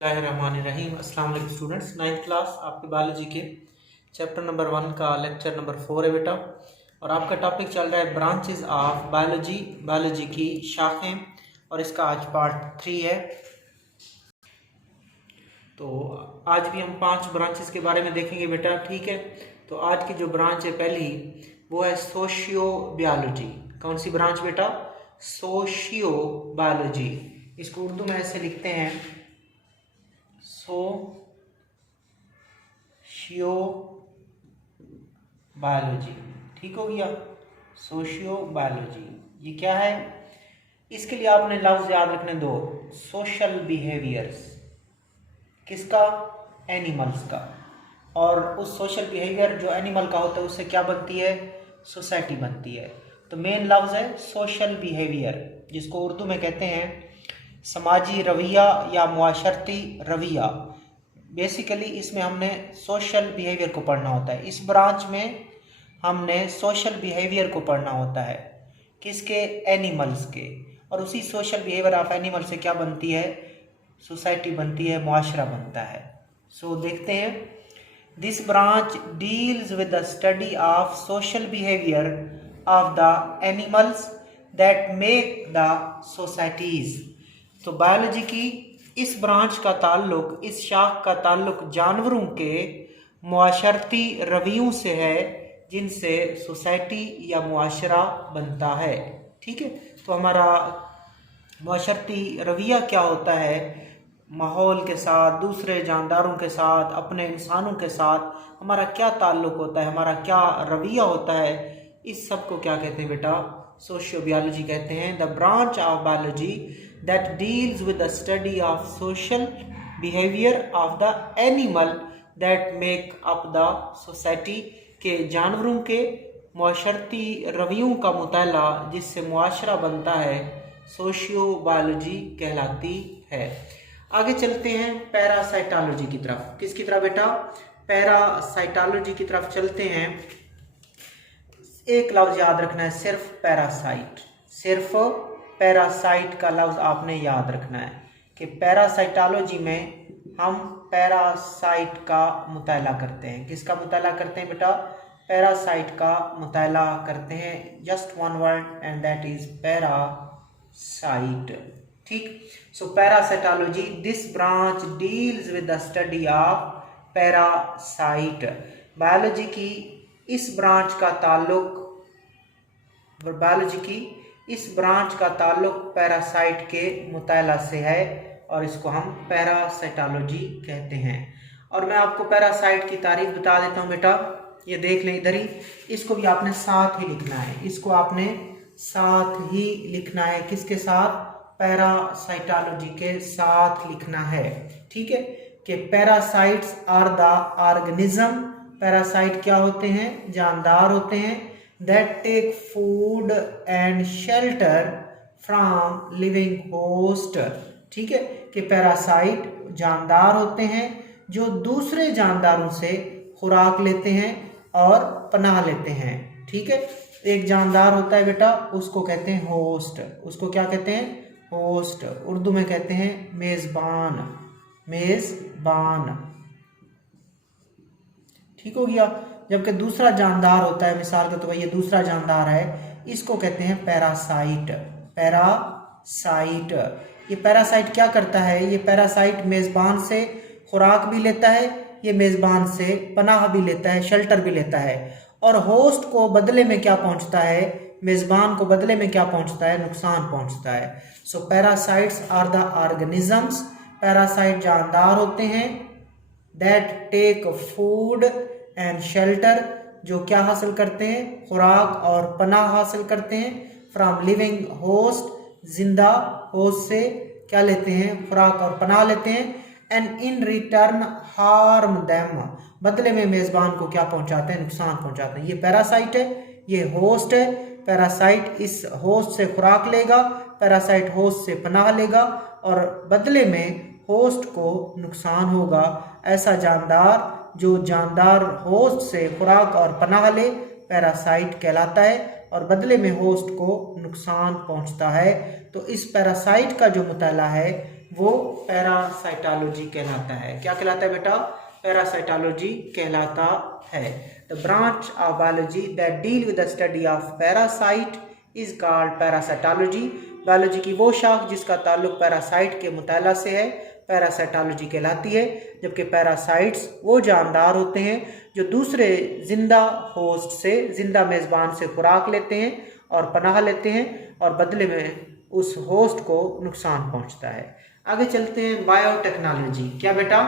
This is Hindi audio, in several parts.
रहीम अस्सलाम वालेकुम स्टूडेंट्स। 9th क्लास आपके बायोलॉजी के चैप्टर नंबर 1 का लेक्चर नंबर 4 है बेटा। और आपका टॉपिक चल रहा है ब्रांचेस ऑफ बायोलॉजी, बायोलॉजी की शाखें, और इसका आज पार्ट 3 है। तो आज भी हम 5 ब्रांचेस के बारे में देखेंगे बेटा, ठीक है। तो आज की जो ब्रांच है पहली, वो है सोशियो बायोलॉजी। कौन सी ब्रांच बेटा? Socio biology. इसको उर्दू में ऐसे लिखते हैं, सोशियो बायोलॉजी। ठीक हो गया, सोशियो बायोलॉजी। ये क्या है? इसके लिए आपने लफ्ज याद रखने दो, सोशल बिहेवियर्स। किसका? एनिमल्स का। और उस सोशल बिहेवियर जो एनिमल का होता है उससे क्या बनती है? सोसाइटी बनती है। तो मेन लफ्ज है सोशल बिहेवियर, जिसको उर्दू में कहते हैं समाजी रवैया या मुआशरती रवैया। बेसिकली इसमें हमने सोशल बिहेवियर को पढ़ना होता है। इस ब्रांच में हमने सोशल बिहेवियर को पढ़ना होता है। किसके? एनिमल्स के। और उसी सोशल बिहेवियर ऑफ एनिमल से क्या बनती है? सोसाइटी बनती है, मुआशरा बनता है। सो देखते हैं, this branch deals with the study of social behaviour of the animals that make the societies. तो बायोलॉजी की इस ब्रांच का ताल्लुक, इस शाख का ताल्लुक जानवरों के मुआशरती रवैयों से है, जिनसे सोसाइटी या मुआशरा बनता है। ठीक है। तो हमारा मुआशरती रवैया क्या होता है? माहौल के साथ, दूसरे जानदारों के साथ, अपने इंसानों के साथ हमारा क्या ताल्लुक होता है, हमारा क्या रवैया होता है, इस सब को क्या कहते हैं बेटा? सोशियो बायोलॉजी कहते हैं। The branch of biology that deals with the study of social behavior of the animal that make up the society, के जानवरों के मुआशरती रवैयों का मुताला जिससे मुआशरा बनता है, सोशियो बायोलॉजी कहलाती है। आगे चलते हैं पैरासाइटोलॉजी की तरफ। किसकी तरफ बेटा? पैरासाइटोलॉजी की तरफ चलते हैं। एक लफ्ज याद रखना है, सिर्फ पैरासाइट। सिर्फ पैरासाइट का लफ्ज आपने याद रखना है कि पैरासाइटोलॉजी में हम पैरासाइट का मुताला करते हैं। किसका मुताला करते हैं बेटा? पैरासाइट का मुताला करते हैं। Just one word and that is parasite. ठीक। So parasitology, this branch deals with the study of parasite. Biology की इस ब्रांच का ताल्लुक, बायोलॉजी की इस ब्रांच का ताल्लुक पैरासाइट के मुताला से है, और इसको हम पैरासाइटोलॉजी कहते हैं। और मैं आपको पैरासाइट की तारीफ बता देता हूं बेटा। ये देख लें इधर ही, इसको भी आपने साथ ही लिखना है। इसको आपने साथ ही लिखना है। किसके साथ? पैरासाइटोलॉजी के साथ लिखना है। ठीक है। कि parasites are the organism. Parasite क्या होते हैं? जानदार होते हैं। that take food and shelter from living host। ठीक है। कि पैरासाइट जानदार होते हैं जो दूसरे जानदारों से खुराक लेते हैं और पनाह लेते हैं। ठीक है। एक जानदार होता है बेटा, उसको कहते हैं होस्ट। उसको क्या कहते हैं? होस्ट। उर्दू में कहते हैं मेजबान। मेजबान। ठीक हो गया। जबकि दूसरा जानदार होता है, मिसाल के तौर पर ये दूसरा जानदार है, इसको कहते हैं पैरासाइट। पैरासाइट। ये पैरासाइट क्या करता है? ये पैरासाइट मेजबान से खुराक भी लेता है, ये मेजबान से पनाह भी लेता है, शेल्टर भी लेता है। और होस्ट को बदले में क्या पहुंचता है? मेजबान को बदले में क्या पहुंचता है? नुकसान पहुंचता है। So parasites are the organisms. Parasite जानदार होते हैं। That take food and shelter, जो क्या हासिल करते हैं? खुराक और पनाह हासिल करते हैं। फ्रॉम लिविंग होस्ट, जिंदा होस्ट से क्या लेते हैं? खुराक और पनाह लेते हैं। And in return harm them, बदले में मेजबान को क्या पहुंचाते हैं? नुकसान पहुंचाते हैं। ये पैरासाइट है, ये होस्ट है। पैरासाइट इस होस्ट से खुराक लेगा, पैरासाइट होस्ट से पनाह लेगा, और बदले में होस्ट को नुकसान होगा। ऐसा जानदार जो जानदार होस्ट से खुराक और पनाह ले, पैरासाइट कहलाता है, और बदले में होस्ट को नुकसान पहुंचता है। तो इस पैरासाइट का जो मुताला है वो पैरासाइटोलॉजी कहलाता है। क्या कहलाता है बेटा? पैरासाइटोलॉजी कहलाता है। The branch of biology that deal with the study of parasite is called parasitology. Biology की वो शाख जिसका ताल्लुक पैरासाइट के मुताला से है पैरासाइटोलॉजी कहलाती है। जबकि पैरासाइट्स वो जानदार होते हैं जो दूसरे जिंदा होस्ट से, जिंदा मेज़बान से खुराक लेते हैं और पनाह लेते हैं और बदले में उस होस्ट को नुकसान पहुंचता है। आगे चलते हैं बायोटेक्नोलॉजी। क्या बेटा?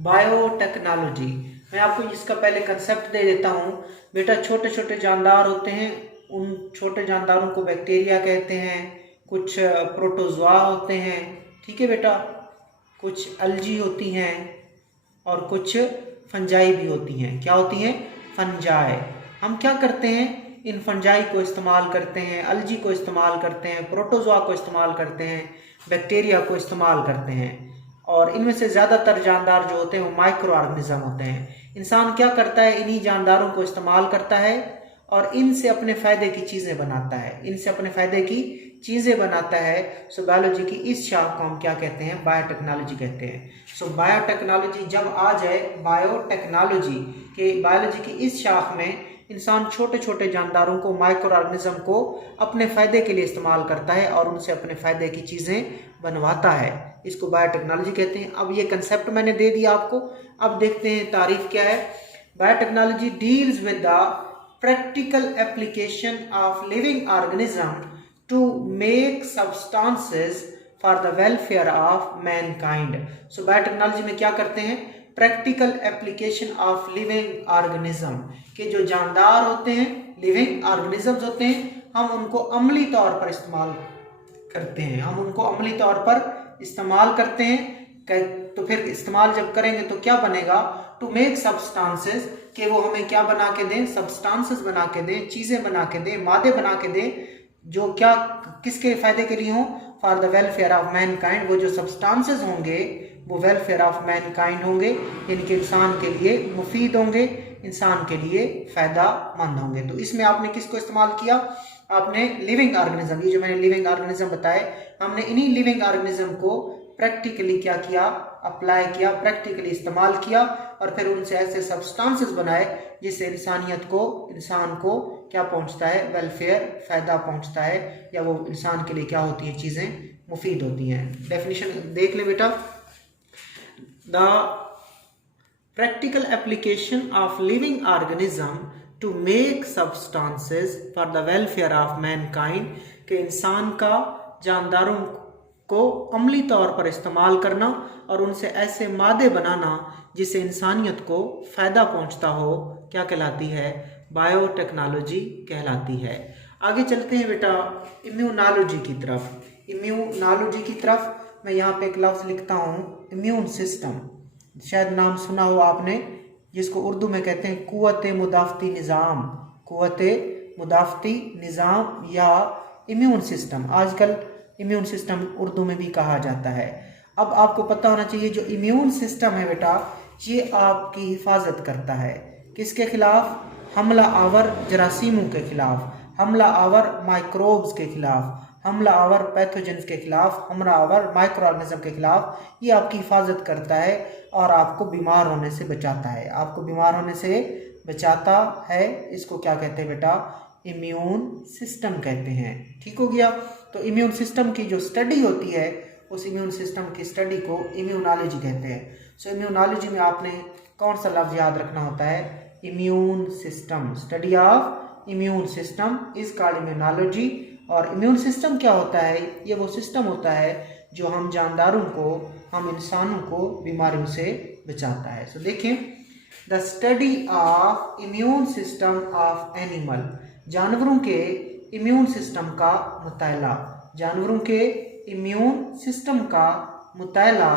बायोटेक्नोलॉजी। मैं आपको इसका पहले कंसेप्ट दे देता हूँ बेटा। छोटे छोटे जानदार होते हैं, उन छोटे जानदारों को बैक्टीरिया कहते हैं, कुछ प्रोटोजोआ होते हैं, ठीक है बेटा, कुछ अलजी होती हैं और कुछ फंजाई भी होती हैं। क्या होती हैं? फंजाई। हम क्या करते हैं? इन फंजाई को इस्तेमाल करते हैं, अलजी को इस्तेमाल करते हैं, प्रोटोजोआ को इस्तेमाल करते हैं, बैक्टीरिया को इस्तेमाल करते हैं। और इनमें से ज़्यादातर जानदार जो होते हैं वो माइक्रो ऑर्गेनिज्म होते हैं। इंसान क्या करता है? इन्हीं जानदारों को इस्तेमाल करता है और इनसे अपने फ़ायदे की चीज़ें बनाता है, इनसे अपने फ़ायदे की चीज़ें बनाता है। सो बायोलॉजी की इस शाख को हम क्या कहते हैं? बायोटेक्नोलॉजी कहते हैं। सो बायोटेक्नोलॉजी जब आ जाए, बायोटेक्नोलॉजी के बायोलॉजी की इस शाख में इंसान छोटे छोटे जानदारों को, माइक्रो ऑर्गेनिज्म को अपने फ़ायदे के लिए इस्तेमाल करता है और उनसे अपने फ़ायदे की चीज़ें बनवाता है। इसको बायोटेक्नोलॉजी कहते हैं। अब ये कंसेप्ट मैंने दे दिया आपको। अब देखते हैं तारीफ क्या है। Biotechnology deals with the practical application of living organism to make substances for the welfare of mankind. So biotechnology में क्या करते हैं? Practical application of living organism के जो जानदार होते हैं, लिविंग ऑर्गेनिजम्स होते हैं, हम उनको अमली तौर पर इस्तेमाल करते हैं। हम उनको अमली तौर पर इस्तेमाल करते हैं। तो फिर इस्तेमाल जब करेंगे तो क्या बनेगा? टू मेक सब्सटेंसेस, कि वो हमें क्या बना के दें? सब्सटेंसेस बना के दें, चीज़ें बना के दें, मादे बना के दें जो क्या किसके फ़ायदे के लिए हों? For the welfare of Mankind. वो जो सब्सटेंसेस होंगे वो वेलफेयर ऑफ मैनकाइंड होंगे, यानी कि इंसान के लिए मुफीद होंगे, इंसान के लिए फ़ायदामंद होंगे। तो इसमें आपने किसको इस्तेमाल किया? आपने लिविंग ऑर्गेनिज्म। ये जो मैंने लिविंग ऑर्गेनिज्म बताए, हमने इन्हीं लिविंग ऑर्गेनिज्म को प्रैक्टिकली क्या किया? अप्लाई किया, प्रैक्टिकली इस्तेमाल किया और फिर उनसे ऐसे सब्सटेंसेस बनाए जिससे इंसान को क्या पहुंचता है? वेलफेयर, फ़ायदा पहुंचता है, या वो इंसान के लिए क्या होती हैं? चीज़ें मुफीद होती हैं। डेफिनेशन देख ले बेटा। The practical application of living organism to make substances for the welfare of mankind, के इंसान का जानदारों को अमली तौर पर इस्तेमाल करना और उनसे ऐसे मादे बनाना जिससे इंसानियत को फ़ायदा पहुंचता हो, क्या कहलाती है? बायोटेक्नोलॉजी कहलाती है। आगे चलते हैं बेटा इम्यूनोलॉजी की तरफ। इम्यूनोलॉजी की तरफ मैं यहाँ पे एक लफ्ज़ लिखता हूँ, इम्यून सिस्टम। शायद नाम सुना हो आपने, जिसको उर्दू में कहते हैं कुव्वत मुदाफ़ती निज़ाम, कुव्वत मुदाफ़ती निज़ाम या इम्यून सिस्टम। आजकल इम्यून सिस्टम उर्दू में भी कहा जाता है। अब आपको पता होना चाहिए जो इम्यून सिस्टम है बेटा, ये आपकी हिफाजत करता है किसके खिलाफ? हमला आवर जरासीमों के खिलाफ, हमला आवर माइक्रोब्स के खिलाफ, हमला आवर पैथोजेंस के खिलाफ, हमला आवर माइक्रो ऑर्गेनिज्म के खिलाफ। ये आपकी हिफाजत करता है और आपको बीमार होने से बचाता है, आपको बीमार होने से बचाता है। इसको क्या कहते हैं बेटा? इम्यून सिस्टम कहते हैं। ठीक हो गया। तो इम्यून सिस्टम की जो स्टडी होती है, उस इम्यून सिस्टम की स्टडी को इम्यूनोलॉजी कहते हैं। सो इम्यूनोलॉजी में आपने कौन सा लफ्ज़ याद रखना होता है? Immune system. Study of immune system is called immunology. और इम्यून सिस्टम क्या होता है? ये वो सिस्टम होता है जो हम जानदारों को, हम इंसानों को बीमारियों से बचाता है। सो देखें, the study of immune system of animal, जानवरों के इम्यून सिस्टम का मुताला, जानवरों के इम्यून सिस्टम का मुताला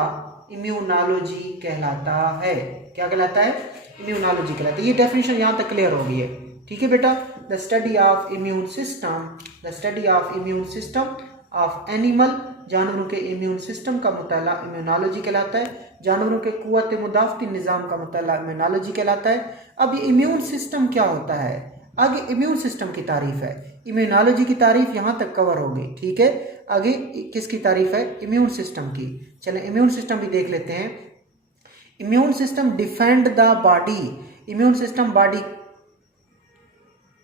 इम्यूनोलॉजी कहलाता है। क्या कहलाता है? इम्यूनोलॉजी कहलाता है। ये डेफिनेशन यहाँ तक क्लियर हो गई है। ठीक है बेटा। The study of immune system, the study of immune system of animal, जानवरों के इम्यून सिस्टम का मुताला इम्यूनोलॉजी कहलाता है। जानवरों के कुव्वत मुदाफ़ती निज़ाम का मुताला इम्यूनोलॉजी कहलाता है। अब ये इम्यून सिस्टम क्या होता है? आगे इम्यून सिस्टम की तारीफ है। इम्यूनोलॉजी की तारीफ यहाँ तक कवर हो गई, ठीक है। आगे किसकी तारीफ है? इम्यून सिस्टम की। चले इम्यून सिस्टम भी देख लेते हैं। Immune system defend the body. Immune system body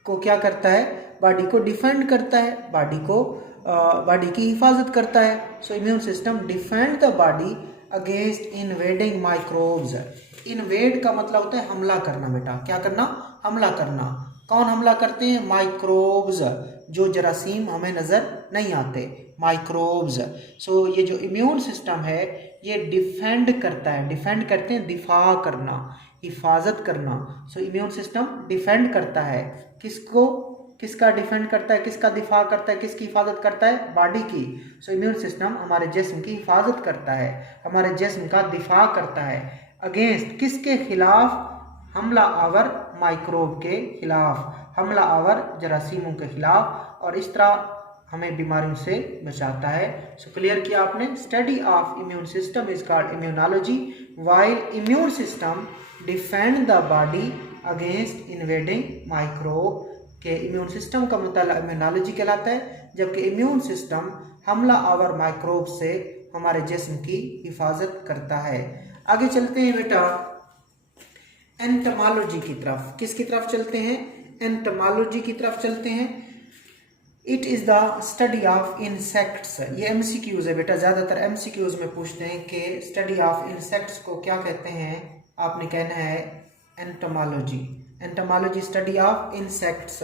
को क्या करता है? बॉडी को डिफेंड करता है, बॉडी की हिफाजत करता है। So immune system defend the body against invading microbes. Invade का मतलब होता है हमला करना बेटा। क्या करना? हमला करना। कौन हमला करते हैं? माइक्रोब्स, जो जरासीम हमें नजर नहीं आते, माइक्रोब्स। सो ये जो इम्यून सिस्टम है ये डिफेंड करता है। डिफेंड करते हैं दिफा करना, हिफाजत करना। सो इम्यून सिस्टम डिफेंड करता है। किसको? किसका डिफेंड करता है? किसका दिफा करता है? किसकी हिफाजत करता है? बॉडी की। सो इम्यून सिस्टम हमारे जिस्म की हिफाजत करता है, हमारे जिस्म का दिफा करता है। अगेंस्ट किसके खिलाफ? हमला आवर माइक्रोब के खिलाफ, हमला आवर जरासीमों के खिलाफ, और इस तरह हमें बीमारियों से बचाता है। सो क्लियर किया आपने। Study of immune system is called immunology, while immune system defend the body against invading microbe. के इम्यून सिस्टम का मुताला इम्यूनोलॉजी कहलाता है, जबकि इम्यून सिस्टम हमला आवर माइक्रोब से हमारे जिस्म की हिफाजत करता है। आगे चलते हैं बेटा एंटोमोलॉजी की तरफ। किसकी तरफ चलते हैं? एंटोमोलॉजी की तरफ चलते हैं। It is the study of insects. ये एमसीक्यूज है बेटा, ज्यादातर एमसीक्यूज में पूछते हैं कि स्टडी ऑफ इंसेक्ट्स को क्या कहते हैं। आपने कहना है entomology. Entomology study of insects.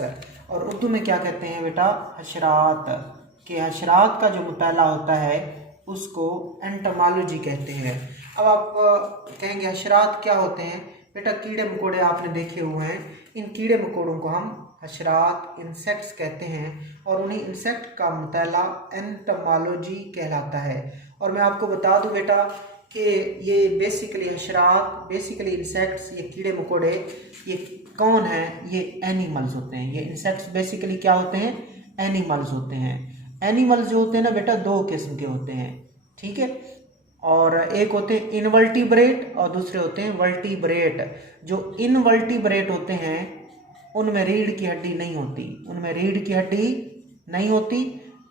और उर्दू में क्या कहते हैं बेटा? हशरात। के हशरात का जो मुताला होता है उसको एंटोमोलॉजी कहते हैं। अब आप कहेंगे हशरात क्या होते हैं? बेटा कीड़े मकोड़े आपने देखे हुए हैं, इन कीड़े मकोड़ों को हम हशरात, इंसेक्ट्स कहते हैं, और उन्हीं इंसेक्ट का मुताला एंटोमोलॉजी कहलाता है। और मैं आपको बता दूं बेटा कि ये बेसिकली हशरात, बेसिकली इंसेक्ट्स, ये कीड़े मकोड़े, ये कौन है? ये एनिमल्स होते हैं। ये इंसेक्ट्स बेसिकली क्या होते हैं? एनिमल्स होते हैं। एनिमल्स जो होते हैं ना बेटा दो किस्म के होते हैं, ठीक है। और एक होते हैं इनवर्टिब्रेट और दूसरे होते हैं वर्टिब्रेट। जो इनवर्टिब्रेट होते हैं उनमें रीढ़ की हड्डी नहीं होती, उनमें रीढ़ की हड्डी नहीं होती,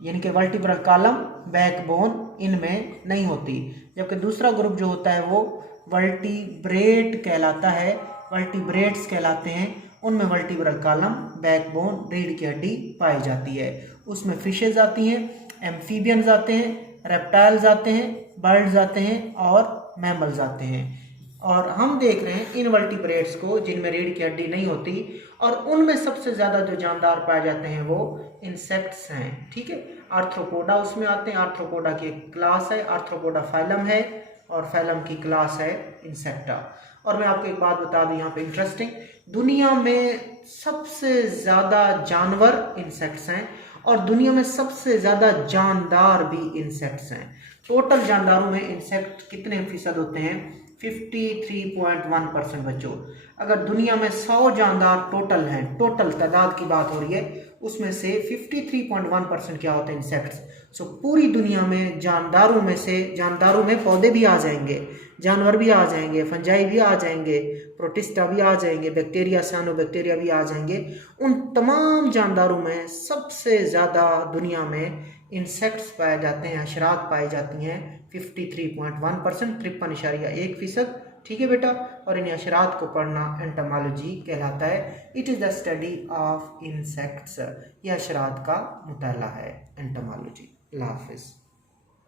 यानी कि वर्टिब्रल कॉलम, बैकबोन इनमें नहीं होती। जबकि दूसरा ग्रुप जो होता है वो वर्टिब्रेट कहलाता है, वर्टिब्रेट्स कहलाते हैं। उनमें वर्टिब्रल कॉलम, बैकबोन, रीढ़ की हड्डी पाई जाती है। उसमें फिशेज आती हैं, एम्फीबियंस आते हैं, रेप्टाइल्स आते हैं, बर्ड्स आते हैं और मैमल्स आते हैं। और हम देख रहे हैं इनवर्टिब्रेट्स को, जिनमें रीढ़ की हड्डी नहीं होती, और उनमें सबसे ज़्यादा जो जानदार पाए जाते हैं वो इंसेक्ट्स हैं, ठीक है। आर्थ्रोपोडा उसमें आते हैं। आर्थ्रोपोडा की एक क्लास है, आर्थ्रोपोडा फाइलम है, और फाइलम की क्लास है इंसेक्टा। और मैं आपको एक बात बता दूं यहाँ पे इंटरेस्टिंग, दुनिया में सबसे ज़्यादा जानवर इंसेक्ट्स हैं और दुनिया में सबसे ज़्यादा जानदार भी इंसेक्ट्स हैं। टोटल जानदारों में इंसेक्ट कितने फीसद होते हैं? 53.1% बच्चों। अगर दुनिया में 100 जानदार टोटल हैं, टोटल तादाद की बात हो रही है, उसमें से 53.1% क्या होते हैं? इंसेक्ट्स। सो पूरी दुनिया में जानदारों में से, जानदारों में पौधे भी आ जाएंगे, जानवर भी आ जाएंगे, फंजाई भी आ जाएंगे, प्रोटिस्टा भी आ जाएंगे, बैक्टीरिया, साइनोबैक्टीरिया भी आ जाएंगे। उन तमाम जानदारों में सबसे ज़्यादा दुनिया में इंसेक्ट्स पाए जाते हैं, हशरात पाई जाती हैं 53.1%, 53.1%, ठीक है बेटा। और इन हशरात को पढ़ना एंटोमोलॉजी कहलाता है। It is the study of insects. यह हशरात का मुताला है, एंटोमोलॉजी। अल्लाह हाफिज़।